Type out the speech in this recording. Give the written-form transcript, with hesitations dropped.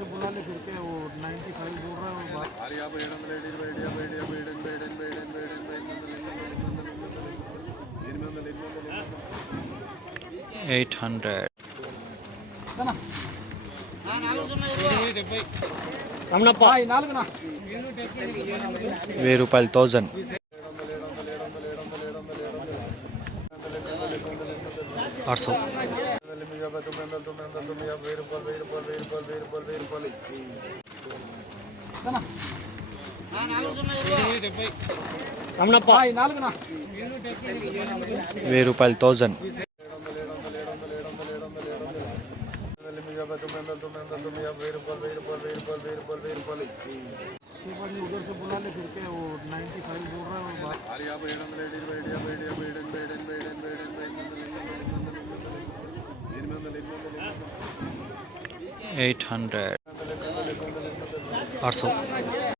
से बुला ले फिर के वो 95 बोल रहा है वो बात अरे आप एडन लेडी बैडिया बैडिया बैडन बैडन बैडन बैडन बैडन 800 అమ్మనప్ప 4 1000 రూపాయలు 1000 800 అమ్మనప్ప 4 1000 రూపాయలు 1000 उधर से बुला ले फिर के वो 95 बोल रहा है वो बात अरे आप एडन लेडी बैडिया बैडिया बैडन बैडन बैडन बैडन 800 800